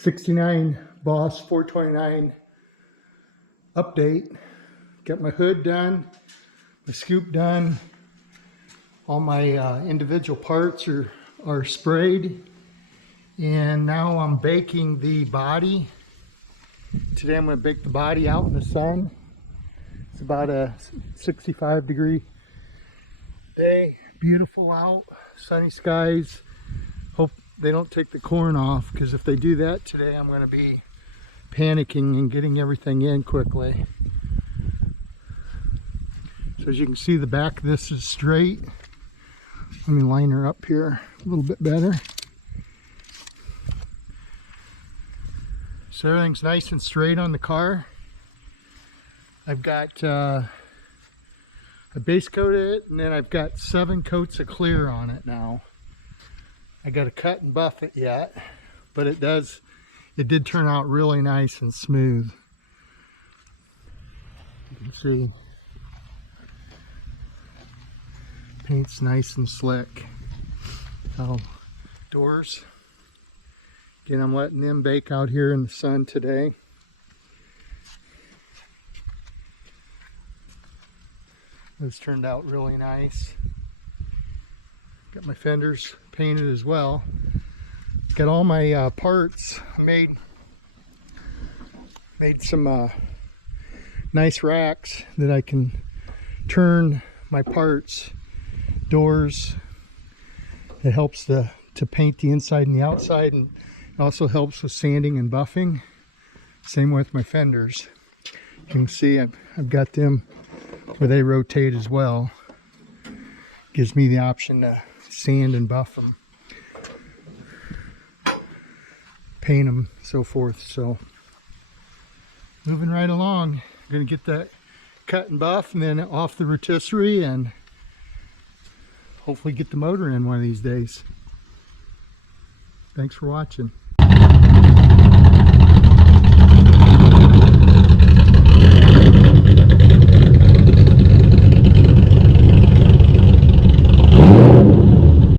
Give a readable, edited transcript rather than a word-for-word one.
69 Boss 429 update. Got my hood done, my scoop done. All my individual parts are sprayed. And now I'm baking the body. Today I'm going to bake the body out in the sun. It's about a 65-degree day. Beautiful out, sunny skies. Hope they don't take the corn off, because if they do that today, I'm going to be panicking and getting everything in quickly. So as you can see, the back of this is straight. Let me line her up here a little bit better. So everything's nice and straight on the car. I've got I base coated it, and then I've got 7 coats of clear on it now. I got to cut and buff it yet, but it did turn out really nice and smooth. You can see paint's nice and slick. So doors, again, I'm letting them bake out here in the sun today. This turned out really nice. Got my fenders painted as well. Got all my parts. I made some nice racks that I can turn my parts, doors. It helps to paint the inside and the outside, and it also helps with sanding and buffing. Same with my fenders. You can see I've got them where they rotate as well. Gives me the option to sand and buff them, paint them, so forth. So moving right along, I'm going to get that cut and buff and then off the rotisserie and hopefully get the motor in one of these days. Thanks for watching.